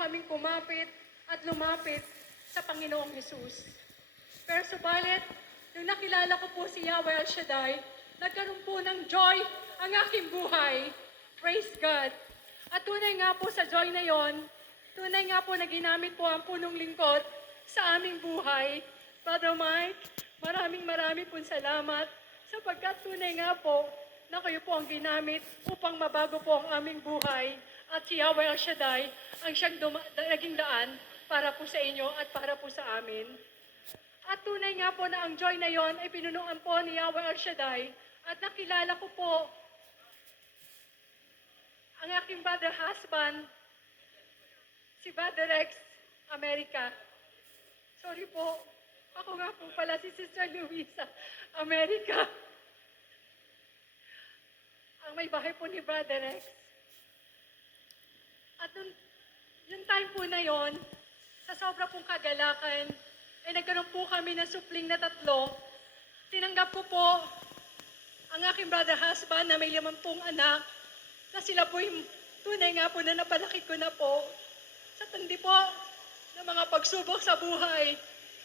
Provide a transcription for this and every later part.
kaming kumapit at lumapit sa Panginoong Hesus. Pero subalit, nung nakilala ko po si Yahweh El Shaddai, nagkaroon po ng joy ang aking buhay. Praise God. At tunay nga po sa joy na yon, tunay nga po na ginamit po ang punong lingkod sa aming buhay. Brother Mike, maraming pong salamat sapagkat tunay nga po na kayo po ang ginamit upang mabago po ang aming buhay. At si Yahweh El Shaddai ang siyang naging daan para po sa inyo at para po sa amin. At tunay nga po na ang joy na yon ay pinunuan po ni Yahweh El Shaddai at nakilala ko po ang aking brother husband, si Brother Rex America. Sorry po, ako nga po pala si Sister Luisa America. Ang may bahay po ni Brother Rex. At yung time po na yon, sa sobra pong kagalakan, ay nagkaroon po kami ng supling na 3. Tinanggap ko po ang aking brother husband na may 5 anak, na sila po yung tunay nga po na napalaki ko na po. Sa tindi po ng mga pagsubok sa buhay,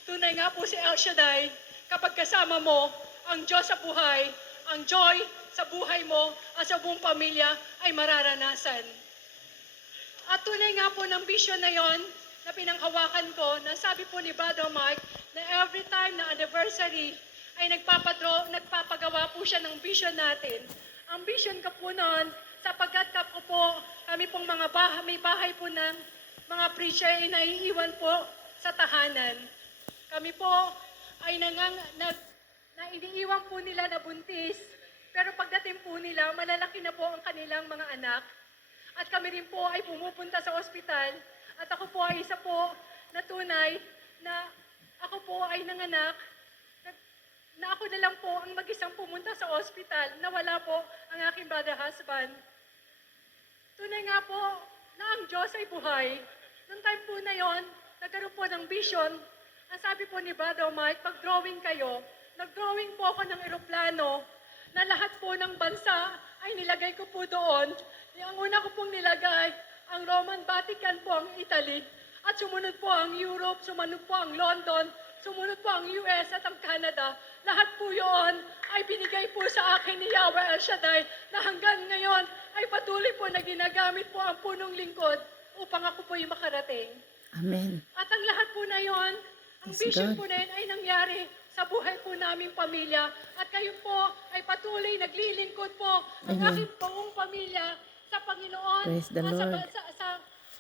tunay nga po si El Shaddai, kapag kasama mo ang Diyos sa buhay, ang joy sa buhay mo at sa buong pamilya ay mararanasan. At tunay nga po ng vision na yon na pinanghawakan ko, na sabi po ni Brother Mike, na every time na anniversary ay nagpapagawa po siya ng vision natin. Ang vision ko po noon, sapagkat ko po, kami pong mga may bahay po ng mga preacher ay naiiwan po sa tahanan. Kami po ay iniiwan po nila na buntis, pero pagdating po nila, malalaki na po ang kanilang mga anak. At kami rin po ay pumupunta sa ospital. At ako po ay isa po na tunay na ako po ay nanganak na ako na lang po ang mag-isang pumunta sa ospital na wala po ang aking brother husband. Tunay nga po na ang Diyos ay buhay. Noong time po na yon, nagkaroon po ng vision. Ang sabi po ni Brother Mike, pag-drawing kayo, nag-drawing po ako ng eroplano na lahat po ng bansa ay nilagay ko po doon. Ang una ko pong nilagay, ang Roman Vatican po ang Italy, at sumunod po ang Europe, sumunod po ang London, sumunod po ang US at ang Canada. Lahat po yun ay binigay po sa akin ni Yahweh El Shaddai na hanggang ngayon ay patuloy po na ginagamit po ang punong lingkod upang ako po yung makarating. Amen. At ang lahat po na yon, ang Yes, vision God. po na yun ay nangyari sa buhay po naming pamilya. At kayo po ay patuloy naglilingkod po ang Amen. aking buong pamilya sa Panginoon. Praise the at Lord.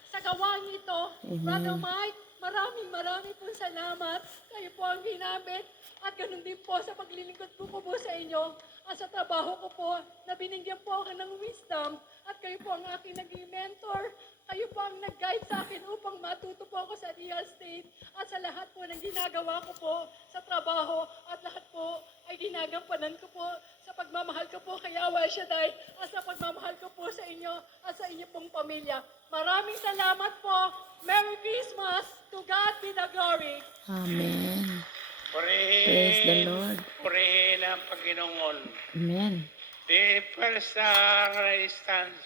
sa gawain ito. Amen. Brother Mike, maraming po salamat. Kayo po ang ginamit. At ganun din po sa paglilingkod ko po sa inyo. At sa trabaho ko po, na binigyan po ako ng wisdom. At kayo po ang aking naging mentor. Kayo po ang nag-guide sa akin upang matuto po ako sa real estate. At sa lahat po ng ginagawa ko po sa trabaho. At lahat po ay ginagampanan ko po sa pagmamahal ko po kay Yahweh Shaddai. At sa pagmamahal ko po sa inyo at sa inyo pong pamilya. Maraming salamat po. Merry Christmas. To God be the glory. Amen. Purihin Praise the Lord. ang Panginoon. Amen. The first stands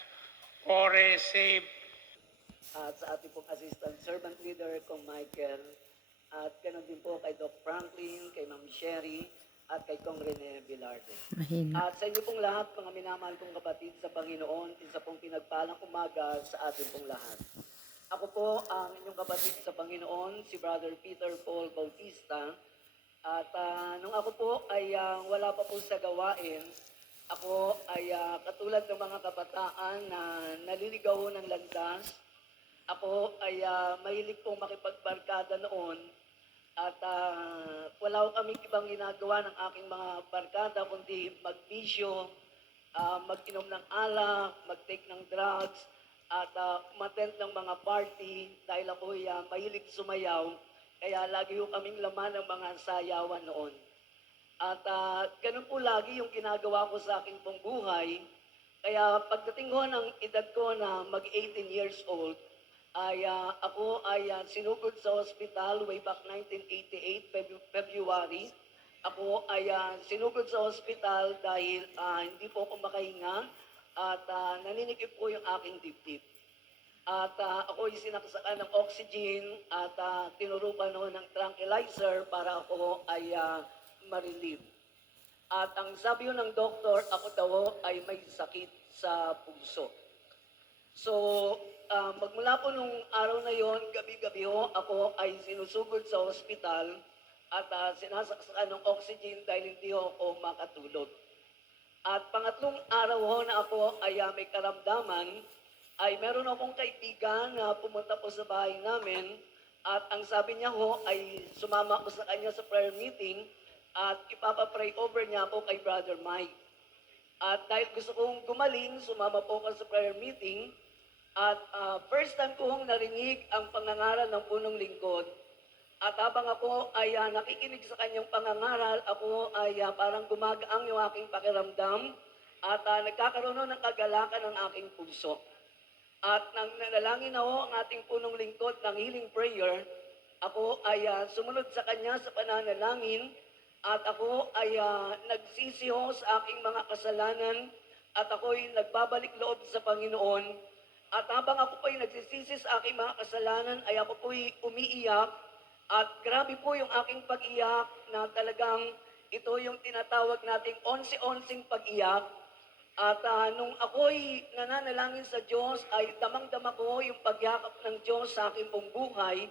for a safe at sa ating pong assistant servant leader, kong Michael, at ganoon din po kay Doc Franklin, kay Ma'am Sherry, at kay Kong Rene Velarde. Mahina. At sa inyo pong lahat, mga minamahal kong kapatid sa Panginoon, isa pong pinagpalang umaga sa ating pong lahat. Ako po ang inyong kapatid sa Panginoon, si Brother Peter Paul Bautista. At nung ako po ay wala pa po sa gawain, ako ay katulad ng mga kabataan na naliligaw ng landas. Ako ay mahilig pong makipagbarkada noon at wala ko kami ibang ginagawa ng aking mga barkada kundi magbisyo, mag-inom ng alak, mag-take ng drugs, at umattend ng mga party dahil ako ay mahilig sumayaw. Kaya lagi ko kaming laman ng mga sayawan noon. At ganun po lagi yung ginagawa ko sa aking pong buhay. Kaya pagdating ko ng edad ko na mag-18 years old, ay ako ay sinugod sa hospital way back 1988, February. Ako ay sinugod sa hospital dahil hindi po ako makahinga at naninikip po yung aking dibdib. At ako'y sinaksakan ng oxygen at tinurukan noon ng tranquilizer para ako ay ma-relieve. At ang sabi ng doktor, ako daw ay may sakit sa puso. So, magmula po nung araw na yon, gabi-gabi ho, ako ay sinusugod sa ospital at sinasaksakan ng oxygen dahil hindi ho ako makatulog. At pangatlong araw ho na ako ay may karamdaman, ay meron akong kaibigan na pumunta po sa bahay namin at ang sabi niya ho ay sumama ko sa kanya sa prayer meeting at ipapapray over niya ako kay Brother Mike. At dahil gusto kong gumaling, sumama po ako sa prayer meeting at first time ko hong narinig ang pangangaral ng punong lingkod. At habang ako ay nakikinig sa kanyang pangangaral, ako ay parang gumagaang yung aking pakiramdam at nagkakaroon ng kagalakan ng aking puso. At nang nanalangin ako ang ating punong lingkod ng healing prayer, ako ay sumunod sa kanya sa pananalangin at ako ay nagsisiho sa aking mga kasalanan at ako'y nagbabalik loob sa Panginoon. At habang ako po'y nagsisisi sa aking mga kasalanan, ay ako po'y umiiyak at grabe po yung aking pag-iyak na talagang ito yung tinatawag nating 11-11 pag-iyak. At nung ako'y nananalangin sa Diyos, ay damang-dama ko yung pagyakap ng Diyos sa aking pong buhay.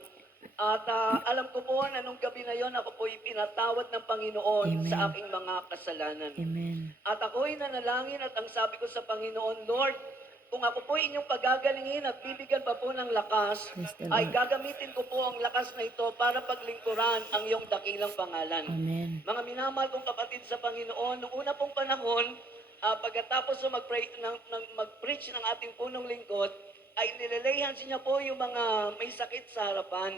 At alam ko po na nung gabi na yon, ako po'y pinatawad ng Panginoon Amen. sa aking mga kasalanan. Amen. At ako'y nanalangin at ang sabi ko sa Panginoon, Lord, kung ako po inyong pagagalingin at bibigyan pa po ng lakas, Praise the ay Lord. gagamitin ko po ang lakas na ito para paglingkuran ang iyong dakilang pangalan. Amen. Mga minamahal kong kapatid sa Panginoon, noong una pong panahon, pagkatapos ng mag-preach ng ating punong lingkod, ay nilalayhan niya po yung mga may sakit sa harapan.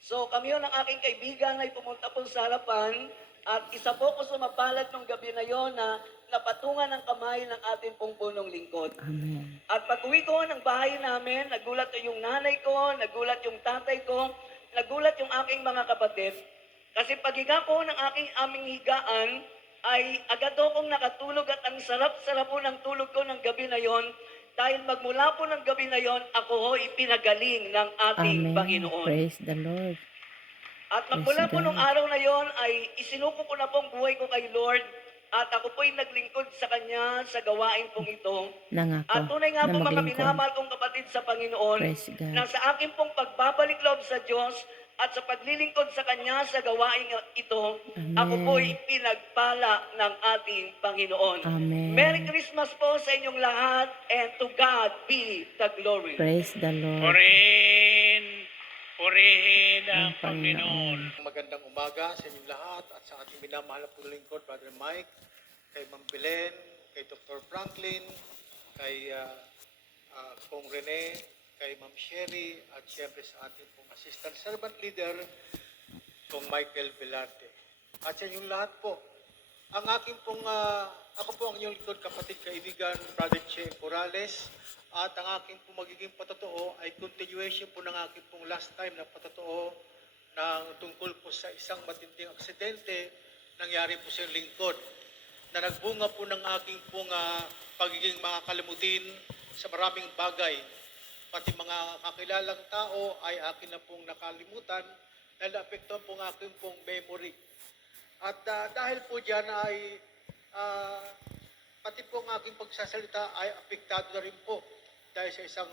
So kami yun ng aking kaibigan ay pumunta po sa harapan at isa po ko sumapalad nung gabi na yon na napatungan ng kamay ng ating pong punong lingkod. Amen. At pag uwi ko ng bahay namin, nagulat yung nanay ko, nagulat yung tatay ko, nagulat yung aking mga kapatid. Kasi paghiga ko ng aming higaan, ay agad akong nakatulog at ang sarap-sarap po ng tulog ko ng gabi na yon. Dahil magmula po ng gabi na yon, ako ho ipinagaling ng ating Amen. Panginoon. Praise the Lord. At magmula Praise po God. nung araw na yon ay isinuko ko na pong buhay ko kay Lord at ako po'y naglingkod sa Kanya sa gawain pong ito. Nangako At tunay nga na po mga maglingkod. minamahal kong kapatid sa Panginoon, Praise God. na sa akin pong pagbabalik loob sa Diyos at sa paglilingkod sa Kanya sa gawain ito, Amen. ako po'y pinagpala ng ating Panginoon. Amen. Merry Christmas po sa inyong lahat and to God be the glory. Praise the Lord. Purihin ang Ang Panginoon. Panginoon. Magandang umaga sa inyong lahat at sa ating minamahal na pong lingkod, Brother Mike, kay Ma'am Belen, kay Dr. Franklin, kay Kong Rene, kay Ma'am Sherry, at siyempre sa ating pong assistant servant leader, Kong Michael Velarte. At sa inyong lahat po, ang aking pong, ako po ang inyong lingkod, kapatid, kaibigan, Brother Che Corrales, at ang aking pong magiging patotoo ay continuation po ng aking pong last time na patotoo ng tungkol po sa isang matinding aksidente nangyari po sa lingkod na nagbunga po ng aking pong pagiging makakalimutin sa maraming bagay. Pati mga kakilalang tao ay akin na pong nakalimutan dahil naapektuhan po ang aking pong memory. At dahil po dyan ay pati po ang aking pagsasalita ay apektado na rin po dahil sa isang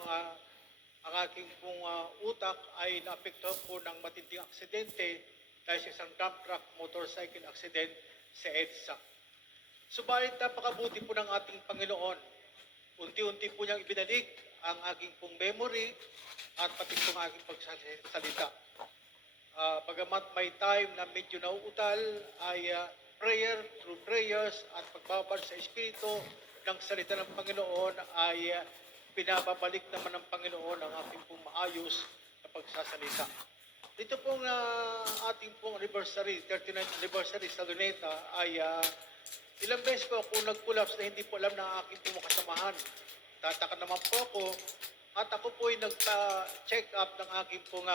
ang aking pong utak ay naapektuhan po ng matinding aksidente dahil sa isang dump truck motorcycle accident sa EDSA. Subalit napakabuti po ng ating Panginoon. Unti-unti po niyang ibinalik ang aking pong memory at pati po ang aking pagsasalita. Bagamat may time na medyo nauutal ay through prayers at pagbabalik sa Espiritu ng salita ng Panginoon ay pinababalik naman ng Panginoon ang ating pong maayos na pagsasalita. Dito pong ating pong anniversary, 39th anniversary sa Luneta ay ilang beses po ako nag-collapse na hindi po alam ng aking pong kasamahan. Tataka naman po ako at ako po ay nag-check up ng aking pong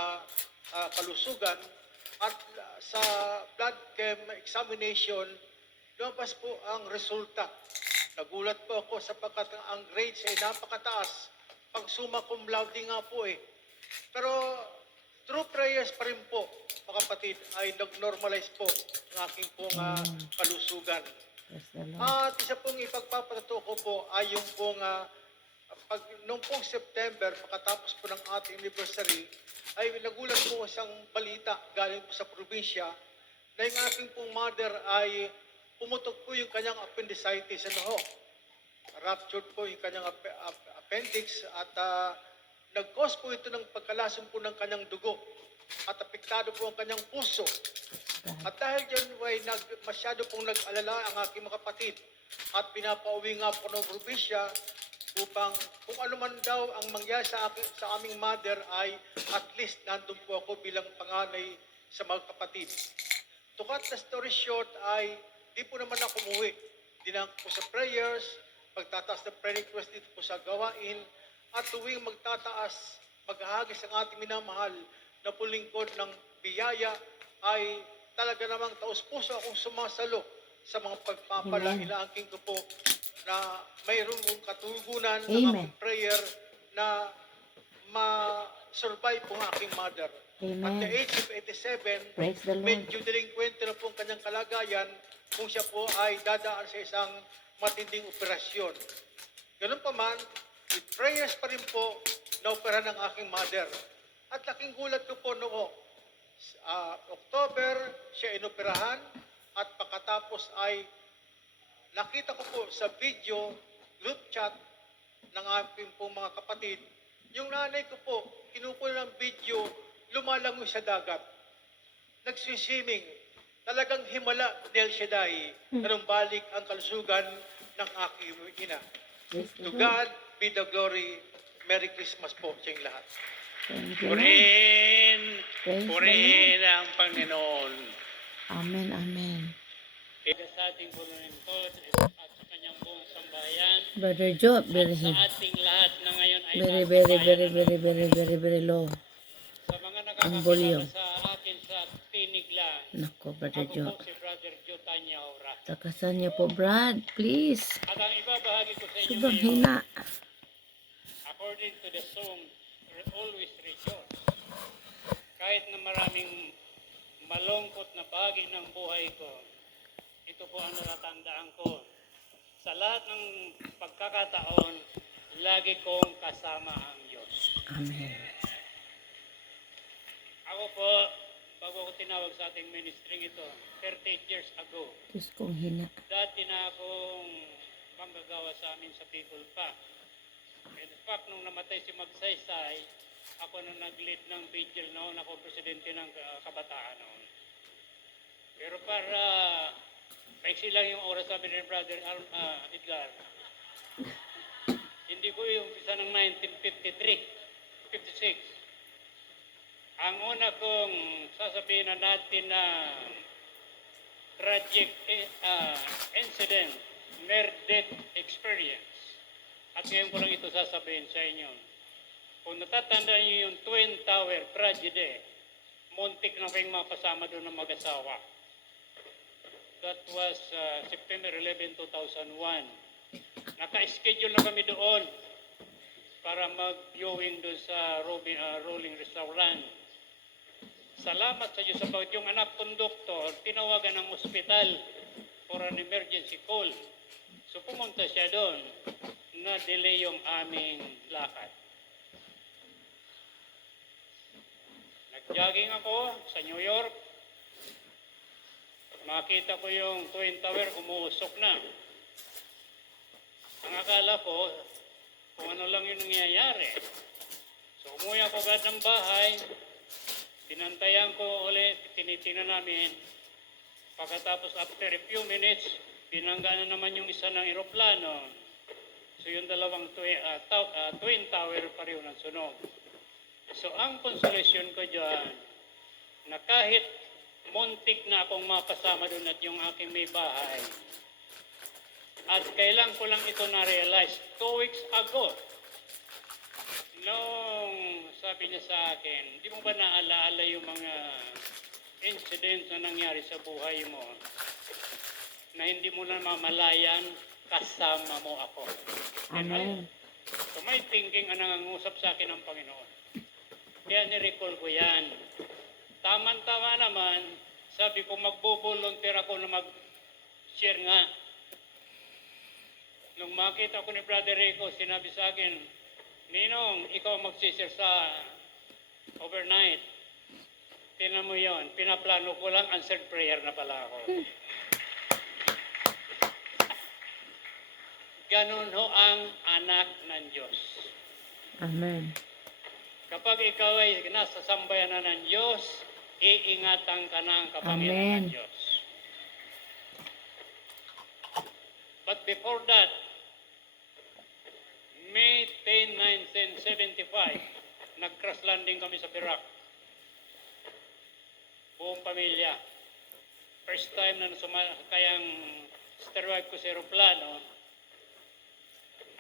kalusugan at sa blood chem examination, lumabas po ang resulta. Nagulat po ako sapagkat ang grades ay napakataas. pag summa cum laude nga po eh. Pero through prayers pa rin po, mga kapatid, ay nag-normalize po ang aking pong kalusugan. Praise the Lord. At isa pong ipagpapatuto ko po ay yung pong noong pong September, pagkatapos po ng ating anniversary, ay nagulat po isang balita galing po sa probinsya na yung aking pong mother ay pumutok po yung kanyang appendicitis. Ruptured po yung kanyang appendix at nag-cause po ito ng pagkalason po ng kanyang dugo at apektado po ang kanyang puso. At dahil dyan ay masyado pong nag-alala ang aking mga kapatid at pinapauwi nga po ng probinsya upang kung ano man daw ang mangyari sa aming mother ay at least nandun po ako bilang panganay sa mga kapatid. To cut the story short ay di po naman ako umuwi. Dinang po sa prayers, pagtataas ng prayer request dito po sa gawain at tuwing magtataas, maghahagis ang ating minamahal na pulingkod ng biyaya ay talaga namang taus-puso akong sumasalo sa mga pagpapala. Inaangking ko po na mayroon kong katugunan ng Amen. aking prayer na ma-survive po ang aking mother. At the Amen. age of 87, Praise the Lord. medyo delinquente na po ang kanyang kalagayan kung siya po ay dadaan sa isang matinding operasyon. Ganun pa man, with prayers pa rin po na operahan ng aking mother. At laking gulat ko po noong October, siya inoperahan at pagkatapos ay nakita ko po sa video, group chat ng aking pong mga kapatid, yung nanay ko po, kinukuha ng video, lumalangoy sa dagat. Nagsiswimming. Talagang himala ni El Shaddai na numbalik ang kalusugan ng aking ina. Praise the To Lord. God be the glory. Merry Christmas po sa inyong lahat. Thank you, Lord. Purihin, Praise the purihin ang Panginoon. Amen, amen. Sa ating buluningkod at sa kanyang buong sambahayan, Brother Job, sa ating lahat na ngayon ay very low. sa mga ang volume. nakakakilala sa akin sa tinig lang. Nako, Brother Ako Job. po si Brother Joe Tanyaura. Takasan niyo po, Brad. Please. At ang ibabahagi ko sa inyo Sobrang ngayon, hina. according to the song, Always Rejoice. Kahit na maraming malungkot na bahagi ng buhay ko, ito po ang natatandaan ko. Sa lahat ng pagkakataon, lagi kong kasama ang Diyos. Amen. Ako po, bago ko tinawag sa ating ministry ito, 38 years ago, Diyos kong hina. dati na akong manggagawa sa amin sa Bicol pa. In fact, nung namatay si Magsaysay, ako nung nag-lead ng vigil noon, ako presidente ng kabataan noon. Pero para maiksi lang yung oras sabi ni Brother Edgar, hindi ko yung umpisa ng 1953, 56. Ang una kong sasabihin na natin na tragic incident, near-death experience. At ngayon ko lang ito sasabihin sa inyo. Kung natatandaan niyo yung Twin Tower tragedy, muntik na kayong mapasama doon ng mag-asawa. That was September 11, 2001. Naka-schedule na kami doon para mag-viewing doon sa Rolling Restaurant. Salamat sa Diyos about yung anak kong doktor, tinawagan ng ospital for an emergency call. So pumunta siya doon, na-delay yung aming lakad. Nag-jogging ako sa New York. Makita ko yung Twin Tower, umuusok na. Ang akala ko, kung ano lang yung nangyayari. So umuwi ako agad ng bahay, pinantayan ko ulit, tinitingnan namin. Pagkatapos after a few minutes, binangga na naman yung isa ng eroplano. So yung dalawang Twin Tower pareho ng sunog. So ang consolation ko dyan, na kahit muntik na akong mapasama doon at yung aking may bahay, at kailan ko lang ito na-realize, 2 weeks ago, nung sabi niya sa akin, di mo ba naalaala yung mga incidents na nangyari sa buhay mo na hindi mo na mamalayan, kasama mo ako. Amen. to my thinking ang nangangusap sa akin ng Panginoon. Kaya ni-recall ko yan. Tama naman, sabi ko magbo-volunteer ako na mag-share nga. Nung makita ko ni Brother Rico, sinabi sa akin, Ninong, ikaw magsishare sa overnight. Tingnan mo yon, pinaplano ko lang, answered prayer na pala ako. Ganon ho ang anak ng Diyos. Amen. Kapag ikaw ay nasa sambayanan ng Diyos, iingatan ka ng kapangyarihan Amen. ng Diyos. But before that, May 10, 1975, nag-crash landing kami sa Perak. Buong pamilya. First time na kayang survive ko sa aeroplano.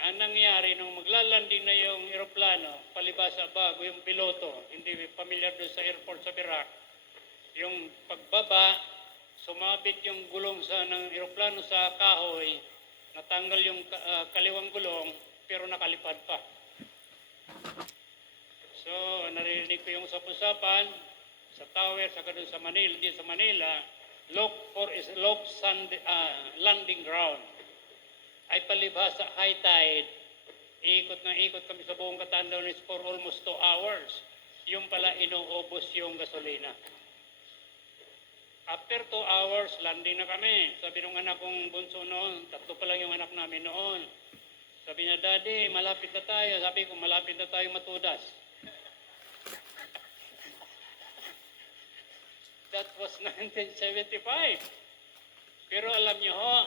Ang nangyari, nung maglalanding na yung aeroplano, palibasa bago yung piloto, hindi familiar doon sa airport sa Perak, yung pagbaba, sumabit yung gulong ng aeroplano sa kahoy, natanggal yung kaliwang gulong, pero nakalipad pa. So, narinig ko yung usap-usapan sa tower, saka doon sa Manila, di sa Manila, look for landing ground. Ay palibhasa high tide, ikot na ikot kami sa buong Catanduanes for almost 2 hours. Yung pala inuubos yung gasolina. After 2 hours, landing na kami. Sabi nung anak kong bunso noon, 3 pa lang yung anak namin noon. Sabi niya, Daddy, malapit na tayo. Sabi ko, malapit na tayo matudas. That was 1975. Pero alam niyo ho,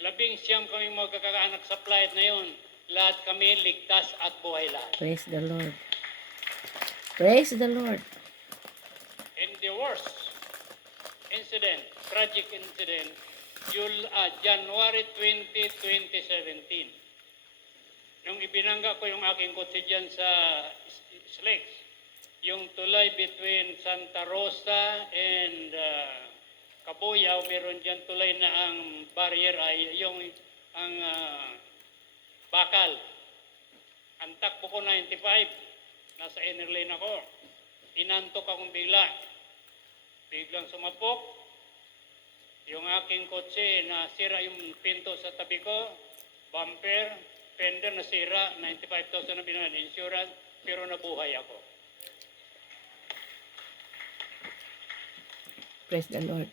19 kami magkakaanak sa flight na yun. Lahat kami ligtas at buhay lahat. Praise the Lord. Praise the Lord. And the worst incident, tragic incident, January 20, 2017. Nung ibinangga ko yung aking kotse dyan sa Slakes, yung tulay between Santa Rosa and Kabuyaw, meron dyan tulay na ang barrier ay ang bakal. Ang takbo ko 95, nasa inner lane ako. Inantok akong biglang sumapok. Yung aking kotse, nasira yung pinto sa tabi ko, bumper, fender nasira, 95,000 na binuhan insurance, pero nabuhay ako. Praise the Lord.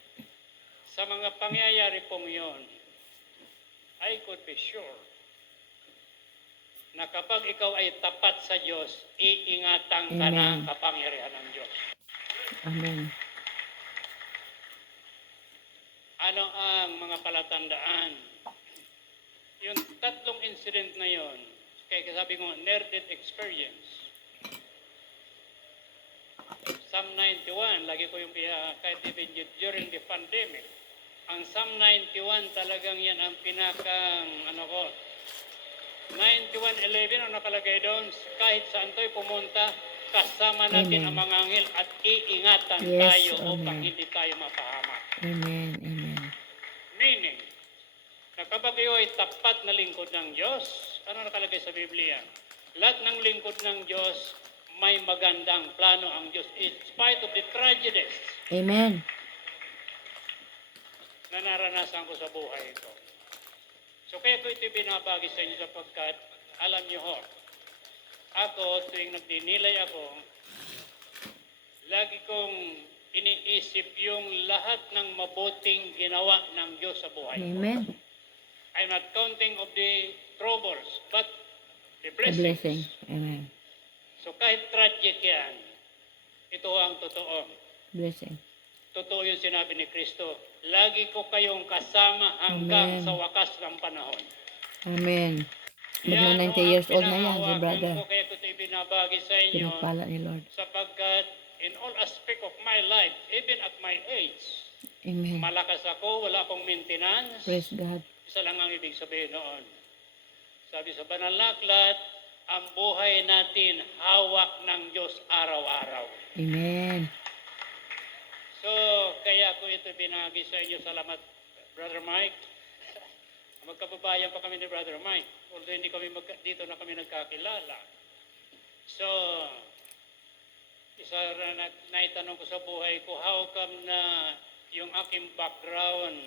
Sa mga pangyayari pong yon, I could be sure na kapag ikaw ay tapat sa Diyos, iingatan ka ng Amen. kapangyarihan ng Diyos. Amen. Ano ang mga palatandaan? Yung 3 incident na yon, kaya sabi ko, near-death experience. Psalm 91, lagi ko yung kahit even during the pandemic. Ang Psalm 91 talagang yan ang pinakang, 91:11 ang nakalagay doon, kahit saan tayo pumunta, kasama natin Amen. ang mga anghel at iingatan Yes, tayo upang amen. hindi tayo mapahamak. Amen. Amen. Meaning, na kapag iyo ay tapat na lingkod ng Diyos, ano nakalagay sa Biblia? Lahat ng lingkod ng Diyos, may magandang plano ang Diyos in spite of the tragedies Amen. na naranasan ko sa buhay ko. So kaya ko ito binabagi sa inyo sapagkat alam niyo ho, ako tuwing nagdinilay ako, lagi kong iniisip yung lahat ng mabuting ginawa ng Diyos sa buhay ko. Amen. I'm not counting of the troubles, but the A blessings. blessing. Amen. So kahit tragic yan, ito ang totoo. Blessing. Totoo yung sinabi ni Kristo. Lagi ko kayong kasama hanggang Amen. sa wakas ng panahon. Amen. Yan Magna 90 ang years old na yan, si pinahawakan brother. ko, kaya ko ito ibinabagi sa inyo. Pinagpala ni Lord. Sapagkat in all aspect of my life, even at my age, Amen. malakas ako, wala akong maintenance. Praise God. Isa lang ang ibig sabihin noon. Sabi sa Banal na Aklat, ang buhay natin hawak ng Diyos araw-araw. Amen. So, kaya ko ito binagi sa inyo. Salamat, Brother Mike. magkababayan pa kami ni Brother Mike. Although hindi kami dito na kami nagkakilala. So, isa na naitanong ko sa buhay ko, how come na yung aking background,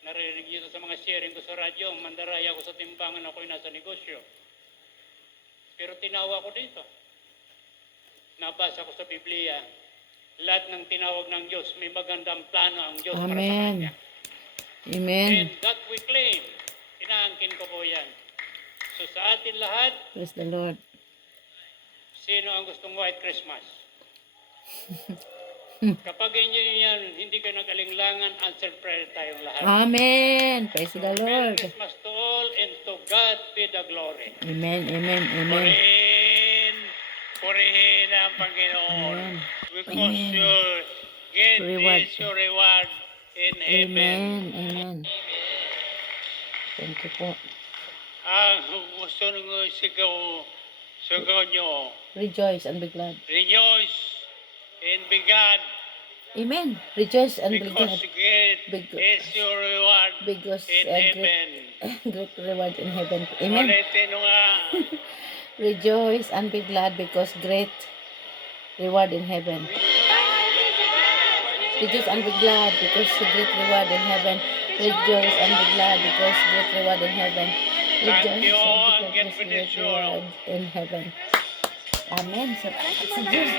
narinig dito sa mga sharing ko sa radyo, mandaraya ako sa timbangan, ako'y nasa negosyo. Pero tinawa ko dito. Nabasa ko sa Biblia, lahat ng tinawag ng Diyos, may magandang plano ang Diyos para sa Amen. Kanya. Amen. And that we claim, inaangkin ko po yan. So sa atin lahat, Praise the Lord. sino ang gustong White Christmas? Kapag inyo yan, hindi kayo nag-alinglangan, answered prayer tayong lahat. Amen. Praise the Merry Lord. Christmas to all, and to God be the glory. Amen. Amen. Amen. Purihin ang Panginoon. Amen. Because Amen. your gift Reward. is your reward in heaven. Amen. Amen. Thank you po. Ang gusto nyo sigaw nyo, Rejoice and be glad. rejoice and be glad Amen. Rejoice and be glad. because great Because- is your reward Because in heaven. great reward in heaven. Amen. Ulitin mo nga. Rejoice and be glad because great reward in heaven. Rejoice and be glad because great reward in heaven. Rejoice and be glad because great reward in heaven. Rejoice and be glad because great reward in heaven. Amen. Salamat sa Diyos.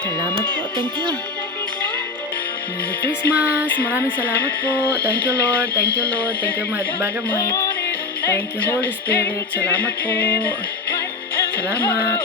Salamat po. Thank you. Merry Christmas. Maraming salamat po. Thank you, Lord. Thank you, Lord. Thank you, my brother Mike. Thank you, Holy Spirit. Salamat po. Salamat.